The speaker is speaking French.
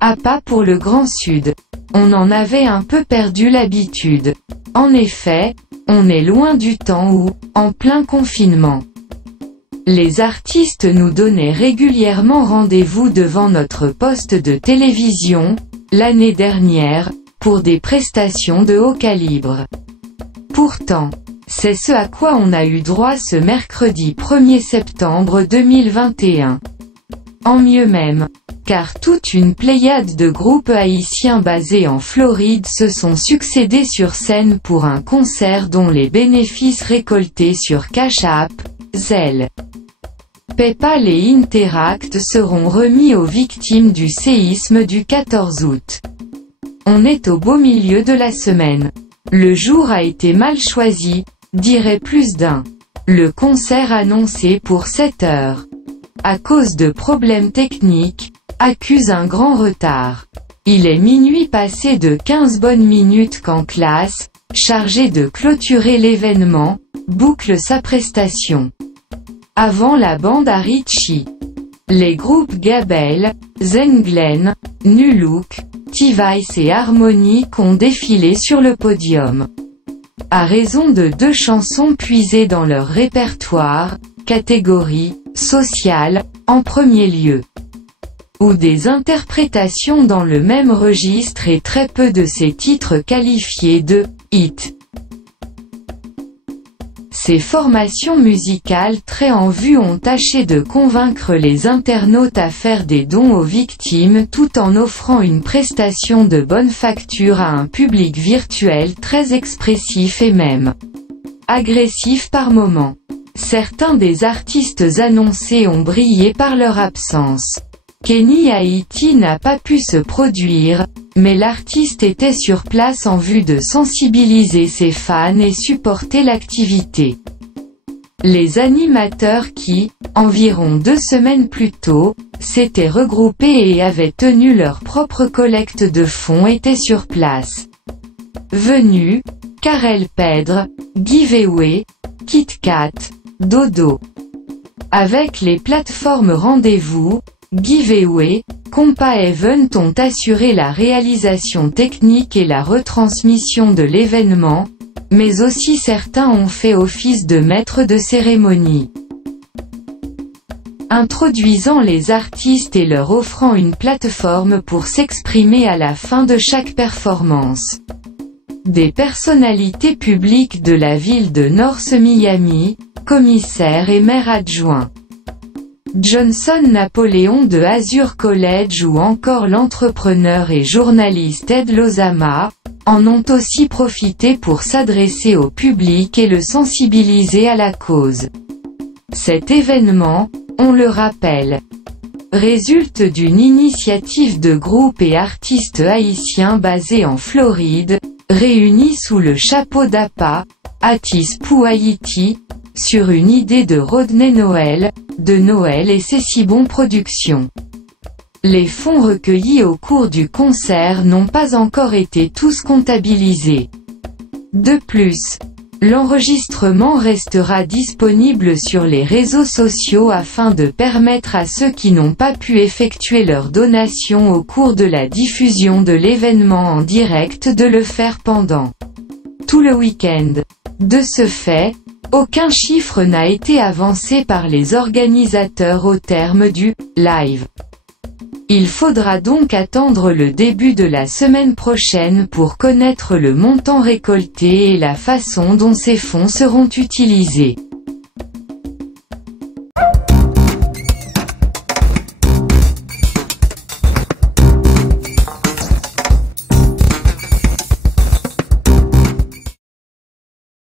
À pas pour le Grand Sud. On en avait un peu perdu l'habitude. En effet, on est loin du temps où, en plein confinement, les artistes nous donnaient régulièrement rendez-vous devant notre poste de télévision, l'année dernière, pour des prestations de haut calibre. Pourtant, c'est ce à quoi on a eu droit ce mercredi 1er septembre 2021. En mieux même, car toute une pléiade de groupes haïtiens basés en Floride se sont succédés sur scène pour un concert dont les bénéfices récoltés sur Cash App, Zelle, PayPal et Interact seront remis aux victimes du séisme du 14 août. On est au beau milieu de la semaine. Le jour a été mal choisi, dirait plus d'un. Le concert annoncé pour 7 heures, à cause de problèmes techniques, accuse un grand retard. Il est minuit passé de 15 bonnes minutes quand Classe, chargé de clôturer l'événement, boucle sa prestation. Avant la bande à Richie, les groupes Gabel, Zenglen, New Look, T-Vice et Harmonic ont défilé sur le podium. À raison de 2 chansons puisées dans leur répertoire, catégorie sociale, en premier lieu, ou des interprétations dans le même registre et très peu de ces titres qualifiés de hit. Ces formations musicales très en vue ont tâché de convaincre les internautes à faire des dons aux victimes tout en offrant une prestation de bonne facture à un public virtuel très expressif et même agressif par moments. Certains des artistes annoncés ont brillé par leur absence. Kenny Haiti n'a pas pu se produire, mais l'artiste était sur place en vue de sensibiliser ses fans et supporter l'activité. Les animateurs qui, environ 2 semaines plus tôt, s'étaient regroupés et avaient tenu leur propre collecte de fonds étaient sur place. Venus, Karel Pedre, Giveaway, Kit Kat, Dodo. Avec les plateformes Rendez-vous, Giveaway, Compa Event ont assuré la réalisation technique et la retransmission de l'événement, mais aussi certains ont fait office de maître de cérémonie, introduisant les artistes et leur offrant une plateforme pour s'exprimer à la fin de chaque performance. Des personnalités publiques de la ville de North Miami, commissaires et maires adjoints, Johnson Napoléon de Azure College ou encore l'entrepreneur et journaliste Ed Lozama, en ont aussi profité pour s'adresser au public et le sensibiliser à la cause. Cet événement, on le rappelle, résulte d'une initiative de groupes et artistes haïtiens basés en Floride, réunis sous le chapeau d'APA, Atis Pou Haïti, sur une idée de Rodney Noël, de Noël et C'est si bon Productions. Les fonds recueillis au cours du concert n'ont pas encore été tous comptabilisés. De plus, l'enregistrement restera disponible sur les réseaux sociaux afin de permettre à ceux qui n'ont pas pu effectuer leur donation au cours de la diffusion de l'événement en direct de le faire pendant tout le week-end. De ce fait, aucun chiffre n'a été avancé par les organisateurs au terme du live. Il faudra donc attendre le début de la semaine prochaine pour connaître le montant récolté et la façon dont ces fonds seront utilisés.